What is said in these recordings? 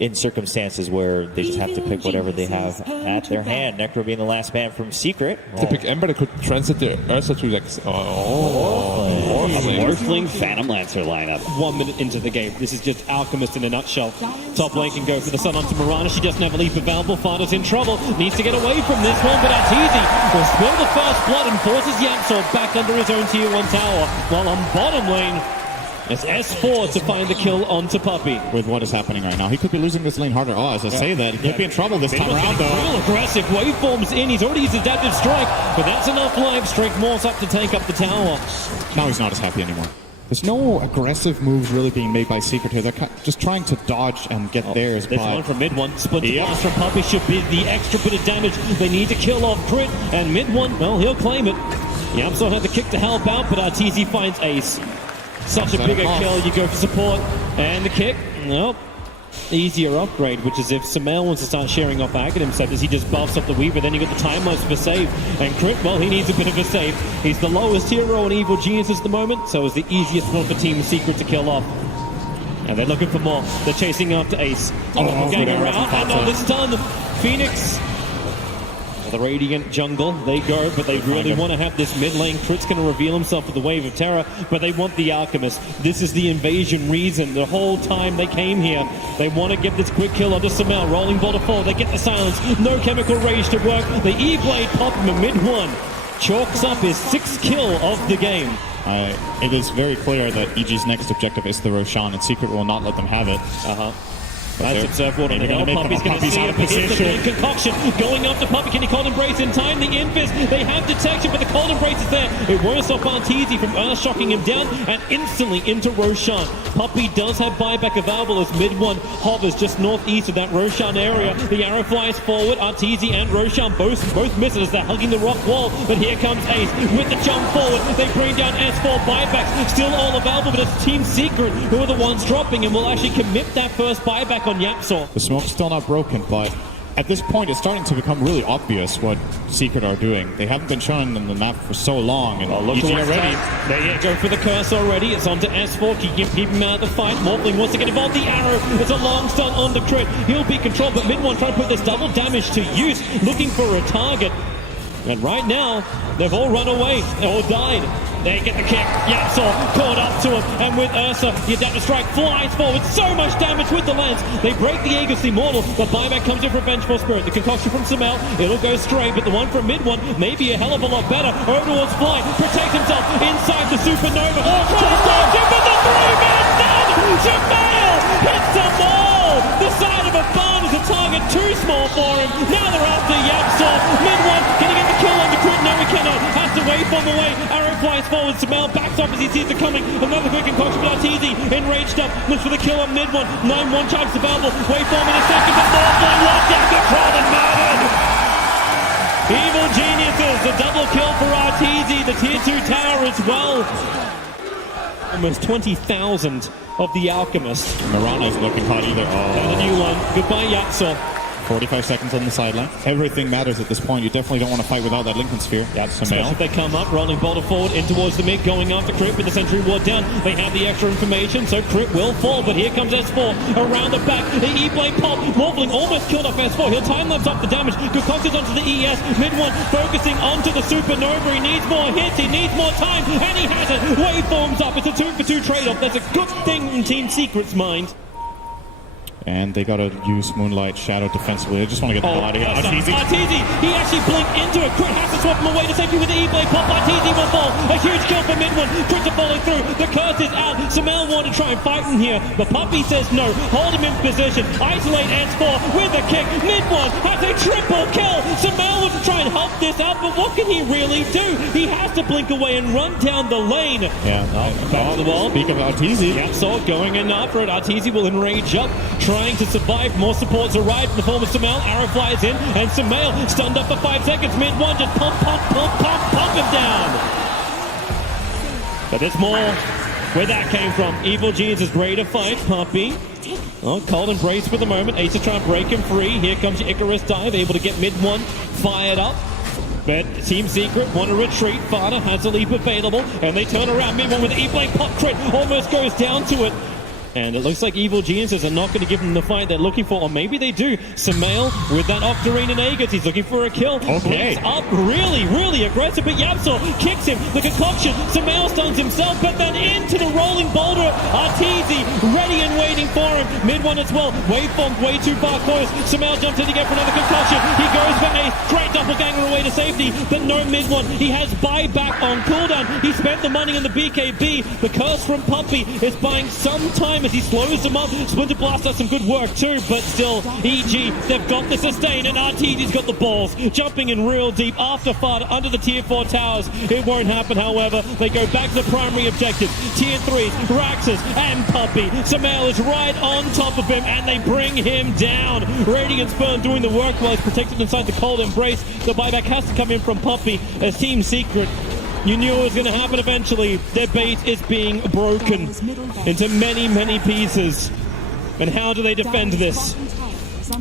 in circumstances where they just have to pick whatever they have at their hand. Necro being the last man from Secret. To pick Ember, they could transit the Ursa to like... Morphling Phantom Lancer lineup. 1 minute into the game. This is just Alchemist in a nutshell. Top lane can go for the Sun onto Mirana. She doesn't have a leap available. Fada's in trouble. Needs to get away from this one, but Arteezy will spill the first blood and forces Yamsor back under his own tier 1 tower. While on bottom lane, it's S4 to find the kill onto Puppey. With what is happening right now, he could be losing this lane harder. Oh, as I say that, he could be in trouble this time around, though. Real aggressive waveforms in. He's already used Adaptive Strike, but that's enough life. Strike Morse up to take up the tower. Now he's not as happy anymore. There's no aggressive moves really being made by Secret here. They're just trying to dodge and get theirs. This one from mid one. Splinter Blast from Puppey should be the extra bit of damage they need to kill off Crit. And mid one, well, he'll claim it. Yamsor had the kick to help out, but Arteezy finds Ace. Such a bigger kill. You go for support. And the kick. Nope. Easier upgrade, which is if Sumail wants to start sharing off Aghanim himself as he just buffs up the Weaver, then you got the time lapse for save. And Crit, well, he needs a bit of a save. He's the lowest hero in Evil Genius at the moment, so it's the easiest one for Team Secret to kill off. And they're looking for more. They're chasing after Ace. Getting around. And now this time, Phoenix. The Radiant jungle, they go, but they really want to have this mid lane. Crit's going to reveal himself with the Wave of Terror, but they want the Alchemist. This is the invasion reason. The whole time they came here, they want to get this quick kill onto Sumail. Rolling ball to 4, they get the silence. No chemical rage to work. The E-Blade pop him a mid one. Chalks up his 6th kill of the game. It is very clear that EG's next objective is the Roshan, and Secret will not let them have it. That's observed what on the hill. Puppey's going to see it. Hits the main concoction. Going up to Puppey. Can he cold embrace in time? The Infist. They have detection, but the cold embrace is there. It won't stop Arteezy from shocking him down and instantly into Roshan. Puppey does have buyback available as mid one hovers just northeast of that Roshan area. The arrow flies forward. Arteezy and Roshan both miss it as they're hugging the rock wall. But here comes Ace with the jump forward. They bring down S4 buybacks. Still all available, but it's Team Secret who are the ones dropping and will actually commit that first buyback on Yamsor. The smoke's still not broken, but at this point it's starting to become really obvious what Secret are doing. They haven't been shown in the map for so long, and look already. They go for the curse already. It's onto S4. Keep him out of the fight. Morphling wants to get involved. The arrow. It's a long stun on the Crit. He'll be controlled, but mid one trying to put this double damage to use, looking for a target. And right now, they've all run away. They all died. They get the kick. Yamsor caught up to him. And with Ursa, the Adaptive Strike flies forward. So much damage with the lance. They break the Aegis Immortal. The buyback comes in for Vengeful Spirit. The concoction from Sumail. It'll go straight. But the one from mid one may be a hell of a lot better. Over towards Fly. Protect himself inside the Supernova. Transforms him with the 3-man stun. Sumail hits the wall. The side of a barn is a target too small for him. Now they're after Yamsor. Mid one. Can he get the kill on the Crit? No, he cannot. Has to wait for the way. Arrow flies forward. Sumail backs off as he sees it coming. Another quick concoction, but Arteezy enraged up. Looks for the kill on mid one. 9-1 charge available. Wait for him in a second. But Morphling locked down. Control and murdered. Evil Geniuses. The double kill for Arteezy. The tier 2 tower as well. Almost 20,000 of the Alchemist. Mirana's looking hot either. And a new one. Goodbye, Yamsor. 45 seconds on the sideline. Everything matters at this point. You definitely don't want to fight without that Lincoln Sphere. Especially if they come up, rolling boulder forward in towards the mid, going after Crit with the Sentry Ward down. They have the extra information, so Crit will fall, but here comes S4 around the back. The E-Blade pop. Morphling almost killed off S4. He'll time-lapse up the damage. Concocted onto the ES. Mid one focusing onto the Supernova. He needs more hits. He needs more time, and he has it. Waveforms up. It's a 2-for-2 trade-off. That's a good thing in Team Secret's mind. And they gotta use Moonlight Shadow defensively. They just want to get the hell out of here. Arteezy, he actually blinked into it. Crit has to swap him away to safety with the E-Blade pop. Arteezy will fall. A huge kill for mid one. Crit to follow through. The curse is out. Sumail wanted to try and fight him here, but Puppey says no. Hold him in position. Isolate S4 with a kick. Mid one has a triple kill. Sumail wants to try and help this out, but what can he really do? He has to blink away and run down the lane. Back to the wall. Speak of Arteezy. Yamsor going in after it. Arteezy will enrage up, trying to survive. More supports arrive in the form of Sumail. Arrow flies in, and Sumail stunned up for 5 seconds. Mid one just pump him down. But there's more where that came from. Evil Genius is ready to fight. Puppey. Cold embrace for the moment. Ace is trying to break him free. Here comes your Icarus dive, able to get mid one fired up. But Team Secret want to retreat. Fada has a leap available, and they turn around. Mid one with the E-Blade pop. Crit almost goes down to it. And it looks like Evil Geniuses are not going to give them the fight they're looking for, or maybe they do. Sumail with that Octarine and Aegis, he's looking for a kill. Okay. He's up really, really aggressive, but Yapsor kicks him. The concoction, Sumail stuns himself, but then into the rolling boulder. Arteezy ready and waiting for him. Mid one as well. Waveform way too far close. Sumail jumps in to get for another concoction. He goes for Ace. Great doppelganger away to safety, but no mid one. He has buyback on cooldown. He spent the money on the BKB. The curse from Puppy is buying some time as he slows them up. Splinter Blast does some good work too, but still, EG, they've got the sustain, and Arteezy's got the balls. Jumping in real deep after Fada under the tier 4 towers. It won't happen, however. They go back to the primary objective. Tier 3s, Raxus and Puppy. Sumail is right on top of him, and they bring him down. Radiant Sperm doing the work while he's protected inside the cold embrace. The buyback has to come in from Puppy as Team Secret. You knew it was going to happen eventually. Their bait is being broken into many, many pieces. And how do they defend this?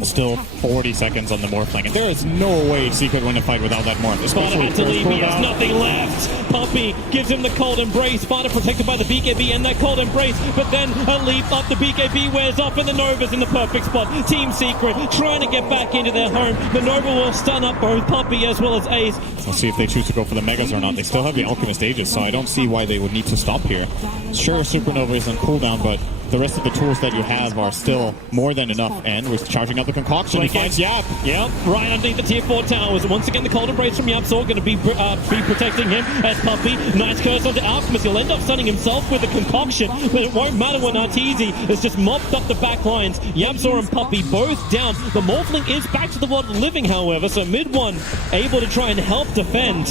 Still 40 seconds on the Morph flank, and there is no way Secret win a fight without that Morph. Sparta had to leave, he has nothing left. Puppy gives him the cold embrace. Sparta protected by the BKB and that cold embrace, but then a leap up, the BKB wears off, and the Nova's in the perfect spot. Team Secret trying to get back into their home. The Nova will stun up both Puppy as well as Ace. We'll see if they choose to go for the Megas or not. They still have the Alchemist Aegis, so I don't see why they would need to stop here. Sure, Supernova is on cooldown, but the rest of the tools that you have are still more than enough. And we're charging up the concoction. He finds Yap. Yep, right underneath the tier 4 towers. Once again, the cold embrace from Yapsor going to be protecting him as Puppy. Nice curse onto Alchemist. He'll end up stunning himself with the concoction, but it won't matter when Arteezy has just mopped up the back lines. Yapsor and Puppy both down. The Morphling is back to the world of living, however, so mid one able to try and help defend.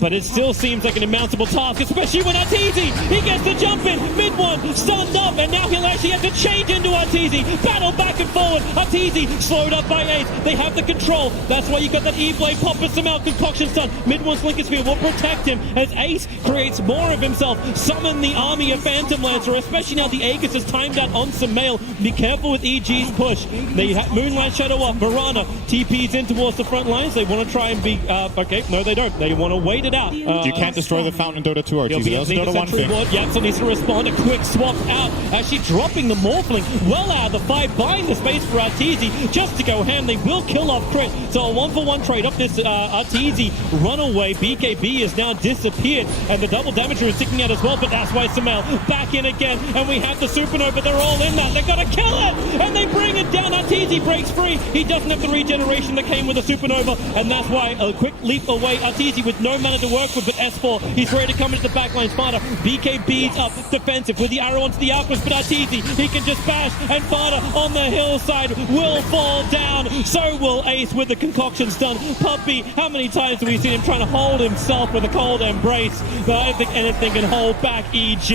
But it still seems like an insurmountable task, especially when Arteezy, he gets the jump in, mid one, stunned up, and now he'll actually have to change into Arteezy. Battle back and forward. Arteezy slowed up by Ace. They have the control. That's why you got that E-Blade pop with some out concoction stun. Mid one's Lincoln Sphere will protect him as Ace creates more of himself. Summon the army of Phantom Lancer, especially now the Aegis is timed out on Sumail. Be careful with EG's push. They have Moonlight Shadow up. Varana TP's in towards the front lines. They want to try and be okay, no they don't. They want to wait it out. You can't destroy the fountain in Dota 2 or Dota 1 thing. Yapsor needs to respond. A quick swap out. Actually dropping the Morphling well out of the fight, buying the space for Arteezy just to go ham. They will kill off Crit. So a 1-for-1 trade up this Arteezy runaway. BKB has now disappeared, and the double damager is sticking out as well, but that's why Sumail back in again, and we have the Supernova. They're all in that. They've got to kill it, and they bring it down. Arteezy breaks free. He doesn't have the regeneration that came with the Supernova, and that's why a quick leap away. Arteezy with no mana to work with, but S4, he's ready to come into the backline. Fada, BKB's up, defensive with the arrow onto the Alchemist, but Arteezy, he can just bash, and Fada on the hillside will fall down. So will Ace with the concoction stun. Puppy, how many times have we seen him trying to hold himself with a cold embrace? But I don't think anything can hold back EG.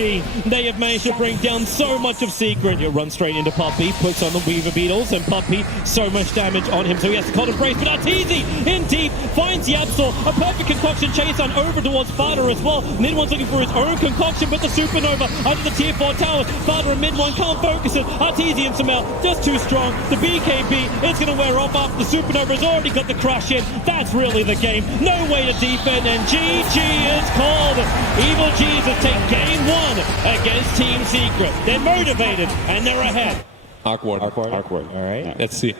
They have managed to bring down so much of Secret. You run straight into Puppy, puts on the Weaver Beetles, and Puppy, so much damage on him, so he has to cold embrace, but Arteezy in deep, finds Yapsor, a perfect concoction chase on over towards Fada as well. Mid one's looking for his own concoction, but the Supernova under the tier 4 towers. Fada and mid one can't focus it. Arteezy and Sumail just too strong. The BKB is going to wear off after the Supernova has already got the crush in. That's really the game. No way to defend, and GG is called. Evil Jesus take game 1 against Team Secret. They're motivated and they're ahead. Awkward. All right. Let's see.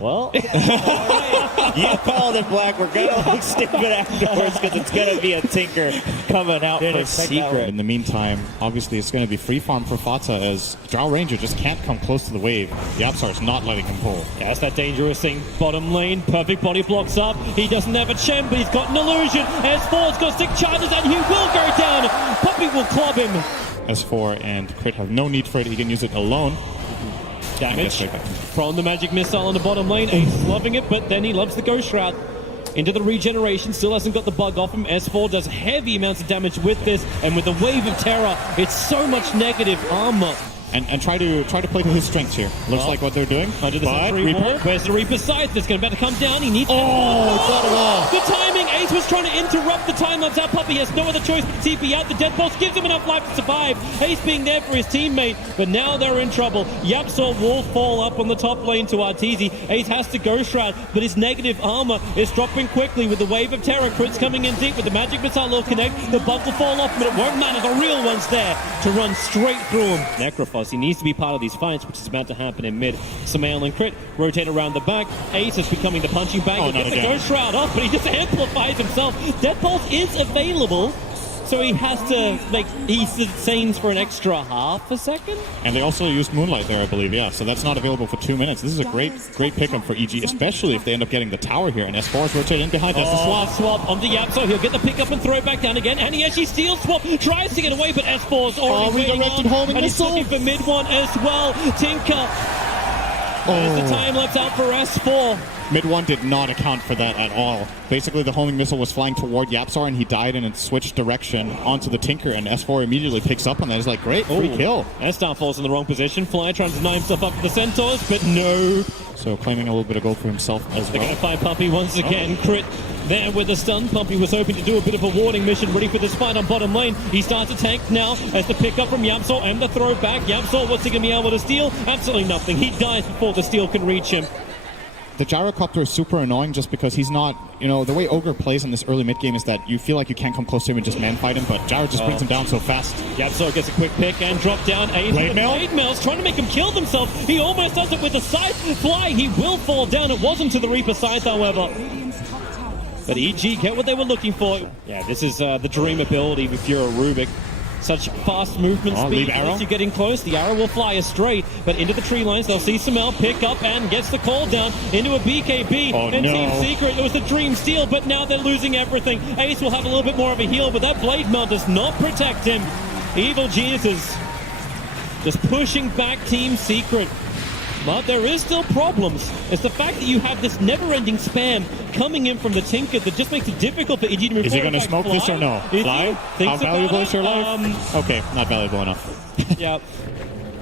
Well, you called it, Black. We're going to look stupid afterwards because it's going to be a tinker coming out for Secret. In the meantime, obviously it's going to be free farm for Fata as Drow Ranger just can't come close to the wave. Yapsar is not letting him pull. Yeah, that's that dangerous thing. Bottom lane, perfect body blocks up. He doesn't have a Chen, but he's got an illusion. S4's got 6 charges and he will go down. Puppy will club him. S4 and Crit have no need for it. He can use it alone. Damage from the magic missile on the bottom lane. Ace is loving it, but then he loves the Ghost Shroud. Into the regeneration, still hasn't got the bug off him. S4 does heavy amounts of damage with this, and with the Wave of Terror, it's so much negative armor and try to play to his strengths here. Looks like what they're doing. Under the But century wall. Reaper. Where's the Reaper sight? It's going to come down. He needs Got it all. the timing. Ace was trying to interrupt the time lapse out. Puppy has no other choice but to TP out. The dead pulse gives him enough life to survive. Ace being there for his teammate, but now they're in trouble. Yapsaw will fall up on the top lane to Arteezy. Ace has to Ghost Shroud, but his negative armor is dropping quickly with the wave of terror. Crits coming in deep with the magic missile will connect. The bug will fall off, but it won't matter. The real one's there to run straight through him. Necrophos, he needs to be part of these fights, which is about to happen in mid. Samael and Crit rotate around the back. Ace is becoming the punching bag. Oh, He gets not the again. Ghost Shroud off, but he just amplifies himself. Death Pulse is available, so he has to, he sustains for an extra half a second. And they also used Moonlight there, I believe. Yeah, so that's not available for 2 minutes. This is a great pickup for EG, especially if they end up getting the tower here. And S4 is rotating in behind. That's the swap. Swap onto Yapso. He'll get the pick up and throw it back down again. And he actually steals swap. Tries to get away, but S4's already waiting redirected on. homing And he's missile. looking for mid one as well. Tinker. There's the time lapse out for S4. Mid 1 did not account for that at all. Basically, the homing missile was flying toward Yapsar, and he died and it switched direction onto the Tinker, and S4 immediately picks up on that. He's like, great, free kill. S-Star falls in the wrong position. Fly trying to deny himself up to the Centaurs, but no. So claiming a little bit of gold for himself as They're going well. to find Puppy once again. Crit there with the stun. Puppy was hoping to do a bit of a warding mission, ready for this fight on bottom lane. He starts to tank now as the pickup from Yapsor and the throw back. Yapsor, what's he going to be able to steal? Absolutely nothing. He dies before the steal can reach him. The gyrocopter is super annoying just because he's not, the way Ogre plays in this early mid game is that you feel like you can't come close to him and just man fight him, but Gyro just brings him down so fast. Yapsor gets a quick pick and drop down. Blade Mail? Blade Mail's trying to make him kill himself. He almost does it with the scythe. Fly, he will fall down. It wasn't to the Reaper scythe, however. But EG get what they were looking for. Yeah, this is the dream ability if you're a Rubik. Such fast movement speed. leave arrow. Once you're getting close, the arrow will fly astray. But into the tree lines, they'll see Samel pick up and gets the call down into a BKB. Oh, and no. Team Secret, it was the dream steal, but now they're losing everything. Ace will have a little bit more of a heal, but that Blade Mail does not protect him. Evil Geniuses just pushing back Team Secret. But there is still problems. It's the fact that you have this never-ending spam coming in from the Tinker that just makes it difficult for EG to move Is he forward. going to In fact, smoke this or no? If Fly? you How think valuable about is your life? Okay, not valuable enough. Yeah.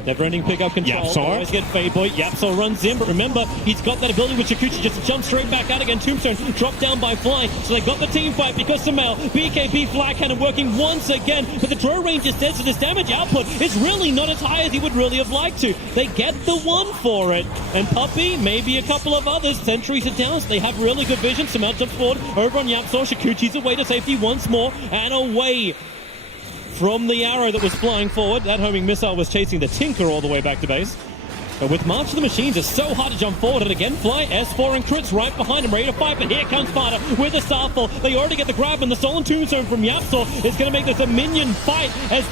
Never-ending pickup control. Yapsor. Always get Fade Boy. Yapsor runs in, but remember, he's got that ability with Shikuchi just to jump straight back out again. Tombstone dropped down by Fly, so they got the team fight because Samel, BKB Flag Cannon working once again, but the draw range is dead, so this damage output is really not as high as he would really have liked to. They get the one for it, and Puppy, maybe a couple of others, sentries are down, so they have really good vision. Samel jumps forward over on Yapsor. Shikuchi's away to safety once more, and away from the arrow that was flying forward. That homing missile was chasing the Tinker all the way back to base. But with March of the Machines, it's so hard to jump forward. And again, Fly, S4 and Crits right behind him, ready to fight. But here comes Sparta with the Starfall. They already get the grab, and the Stolen Tombstone from Yapsor is going to make this a minion fight. As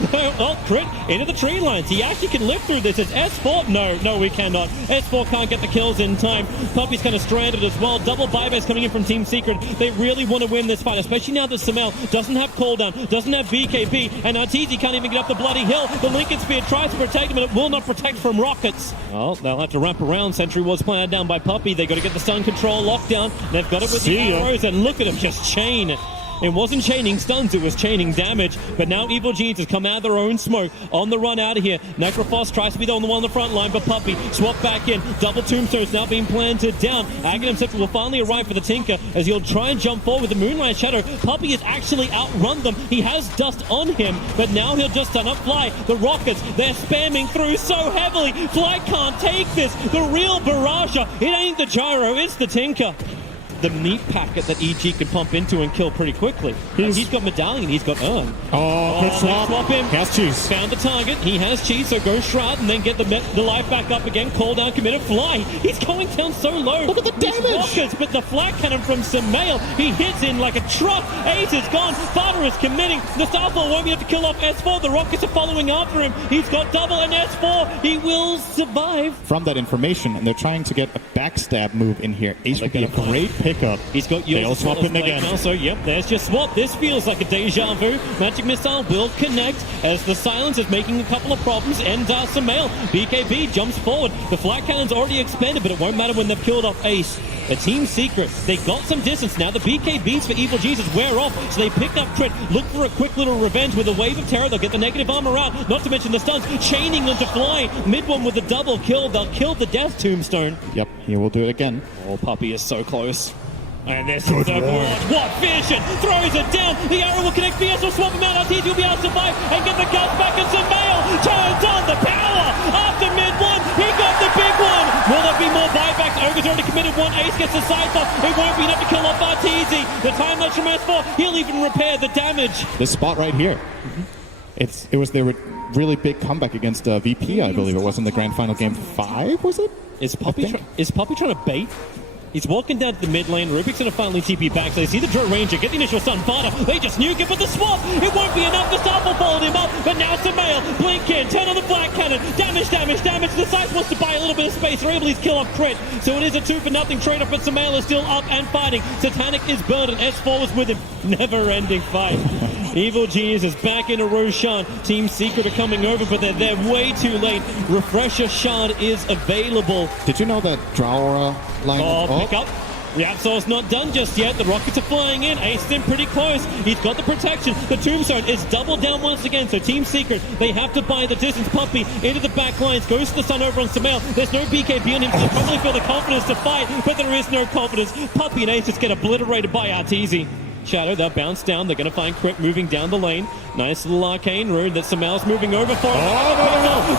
Crit into the tree lines. He actually can live through this. As S4, no, we cannot. S4 can't get the kills in time. Puppy's kind of stranded as well. Double buybacks coming in from Team Secret. They really want to win this fight, especially now that Samel doesn't have cooldown, doesn't have BKB, and Arteezy can't even get up the bloody hill. The Lincoln Spear tries to protect him, and it will not protect from rockets. Well, they'll have to wrap around. Sentry was planted down by Puppy. They got to get the stun control lockdown. They've got it with the arrows, and look at him just chain. It wasn't chaining stuns, it was chaining damage. But now Evil Genius has come out of their own smoke on the run out of here. Necrophos tries to be the one on the front line, but Puppy swap back in. Double Tombstone's now being planted down. Aghanim Scepter will finally arrive for the Tinker as he'll try and jump forward with the Moonlight Shadow. Puppy has actually outrun them. He has dust on him, but now he'll just stun up Fly. The Rockets, they're spamming through so heavily. Fly can't take this. The real Barrage, it ain't the Gyro, it's the Tinker. The meat packet that EG can pump into and kill pretty quickly. He's got Medallion, he's got Urn. Good swap. Swap him. He has cheese. Found the target. He has cheese, so go Shroud and then get the life back up again. Call down, committed, Fly. He's going down so low. Look at the damage. Rockets, but the flag cannon from Samael, he hits in like a truck. Ace is gone. Father is committing. The Starfall won't be able to kill off S4. The Rockets are following after him. He's got double and S4. He will survive. From that information, and they're trying to get a backstab move in here. Ace would be a great pick pickup. He's got yours. They'll swap him again. Now, so, yep, there's your swap. This feels like a deja vu. Magic Missile will connect as the silence is making a couple of problems. And Samael, BKB jumps forward. The flat cannon's already expanded, but it won't matter when they've killed off Ace. A Team Secret, they got some distance now. The BKBs for Evil Jesus wear off, so they picked up Crit. Look for a quick little revenge with a wave of terror. They'll get the negative armor out, not to mention the stuns, chaining them to fly. Mid one with a double kill. They'll kill the Death Tombstone. Yep, he will do it again. Oh, Puppy is so close. And this is the what vision! Throws it down! The arrow will connect BS, will swap him out. RTZ will be able to survive and get the guns back, and Samael turns on the power! After mid one, he got the big one! Will there be more buybacks? Ogre's already committed one. Ace gets the side buff. It won't be enough to kill off RTZ. The time lapse from S4, he'll even repair the damage. This spot right here. It was their really big comeback against VP, I believe it was in the grand final game 5, was it? Is Puppy trying to bait? He's walking down to the mid lane. Rubik's going to finally TP back. So they see the Drow Ranger get the initial stun. Vada, they just nuke it with the swap. It won't be enough. The Starfall followed him up. But now Samael, blink in, turn on the black cannon. Damage. The Scythe wants to buy a little bit of space. They're able to kill off Crit. So it is a 2-for-0 trade-off. But Samael is still up and fighting. Satanic is burned and S4 was with him. Never-ending fight. Evil Genius is back into Roshan. Team Secret are coming over, but they're there way too late. Refresher Shard is available. Did you know that Drow line? Pick up. The Absol's not done just yet. The rockets are flying in. Ace is in pretty close. He's got the protection. The Tombstone is doubled down once again. So Team Secret, they have to buy the distance. Puppy into the back lines. Goes to the sun over on Samael. There's no BKB on him, so they probably feel the confidence to fight, but there is no confidence. Puppy and Ace just get obliterated by Arteezy. Shadow, they'll bounce down. They're going to find Crit moving down the lane. Nice little arcane rune that Samael's moving over for.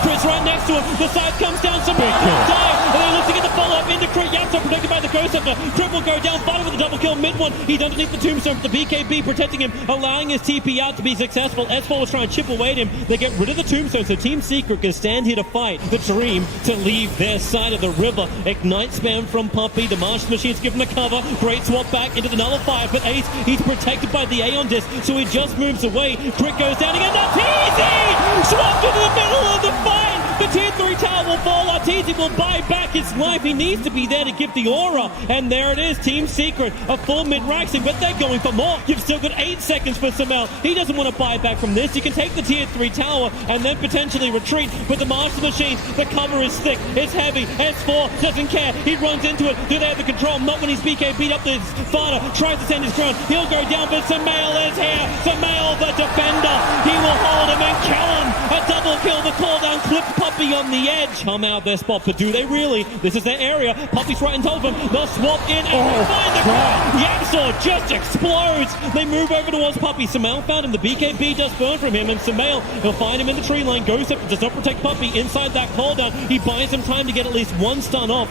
Crit's right next to him. The side comes down. Samael will die. And they look to get the follow-up into Crit. Yatso protected by the Ghost Hunter. Crit will go down. Fighting with a double kill. Mid one. He's underneath the Tombstone. The BKB protecting him, allowing his TP out to be successful. S4 was trying to chip away at him. They get rid of the Tombstone, so Team Secret can stand here to fight. The Dream to leave their side of the river. Ignite spam from Puppy. The Martian Machine's given the cover. Great swap back into the Nullifier. But Ace, he's protected by the Aeon Disc, so he just moves away. Crit goes down again. Arteezy! Swapped into the middle of the fight! The tier 3 tower will fall. Arteezy will buy back his life. He needs to be there to give the aura. And there it is. Team Secret, a full mid-raxing, but they're going for more. You've still got 8 seconds for Samael. He doesn't want to buy back from this. You can take the tier 3 tower and then potentially retreat. But the Master Machines, the cover is thick. It's heavy. S4 doesn't care. He runs into it. Do they have the control? Not when he's BK beat up this Fada. Tries to send his crown. He'll go down, but Samael is here. Samael, the defender. He will hold him and kill him. A double kill. The call down clips Puppy on the edge. Come out their spot, but do they really? This is their area. Puppy's right in top of him. They'll swap in and find the crown. Yamsor just explodes. They move over towards Puppy. Samael found him. The BKB does burn from him, and Samael, he'll find him in the tree line. Goes up, does not protect Puppy inside that cooldown. He buys him time to get at least one stun off.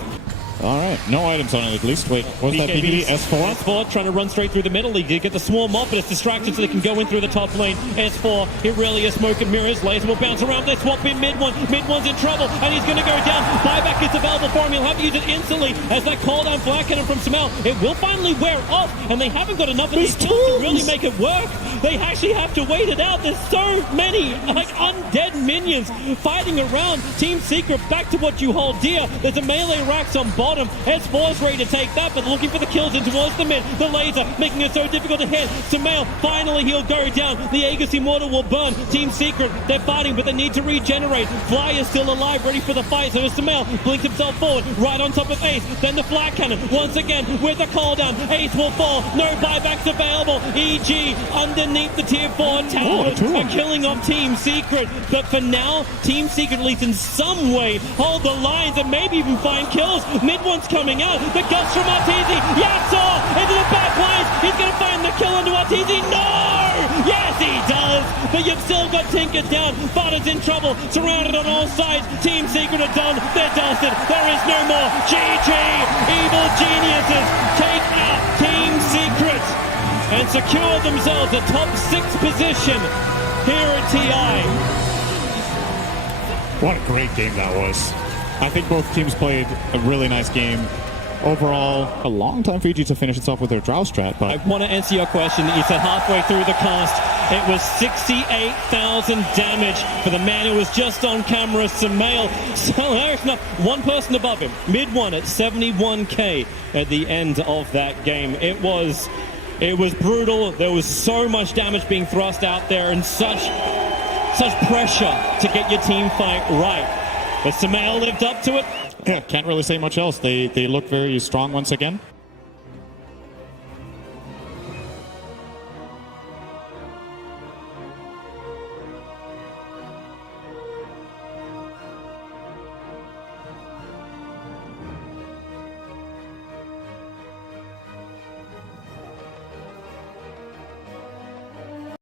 All right, no items on it at least. Wait, was that BKB S4? S4 trying to run straight through the middle. He did get the swarm off, but it's distracted so they can go in through the top lane. S4, here really is smoke and mirrors. Laser will bounce around. They swap in mid one. Mid one's in trouble, and he's going to go down. Buyback is available for him. He'll have to use it instantly as that call down flat cannon from Samael. It will finally wear off, and they haven't got enough of these skills to really make it work. They actually have to wait it out. There's so many like undead minions fighting around. Team Secret, back to what you hold dear. There's a melee racks on bottom. S4 is ready to take that, but looking for the kills in towards the mid. The laser making it so difficult to hit. Samael, finally he'll go down. The Aegis Immortal will burn. Team Secret, they're fighting, but they need to regenerate. Fly is still alive, ready for the fight. So Samael blinks himself forward, right on top of Ace. Then the flat cannon, once again, with a call down. Ace will fall. No buybacks available. EG underneath the tier 4 tower. A killing of Team Secret. But for now, Team Secret, at least in some way, hold the lines and maybe even find kills. Mid one's coming out. The guts from Arteezy. Yatso into the back lines. He's going to find the kill onto Arteezy. No! Yes, he does. But you've still got Tinker down. Fada's in trouble. Surrounded on all sides. Team Secret are done. They're dusted. There is no more. GG. Evil Geniuses take out Team Secret and secure themselves a top 6 position here at TI. What a great game that was. I think both teams played a really nice game. overall, a long time for EG to finish itself with their drow strat, I but want to answer your question that you said halfway through the cast. It was 68,000 damage for the man who was just on camera, Samael. So there's not one person above him. Mid one at 71k at the end of that game. It was brutal. There was so much damage being thrust out there and such pressure to get your team fight right. But Samael lived up to it. yeah, can't really say much else. They look very strong once again.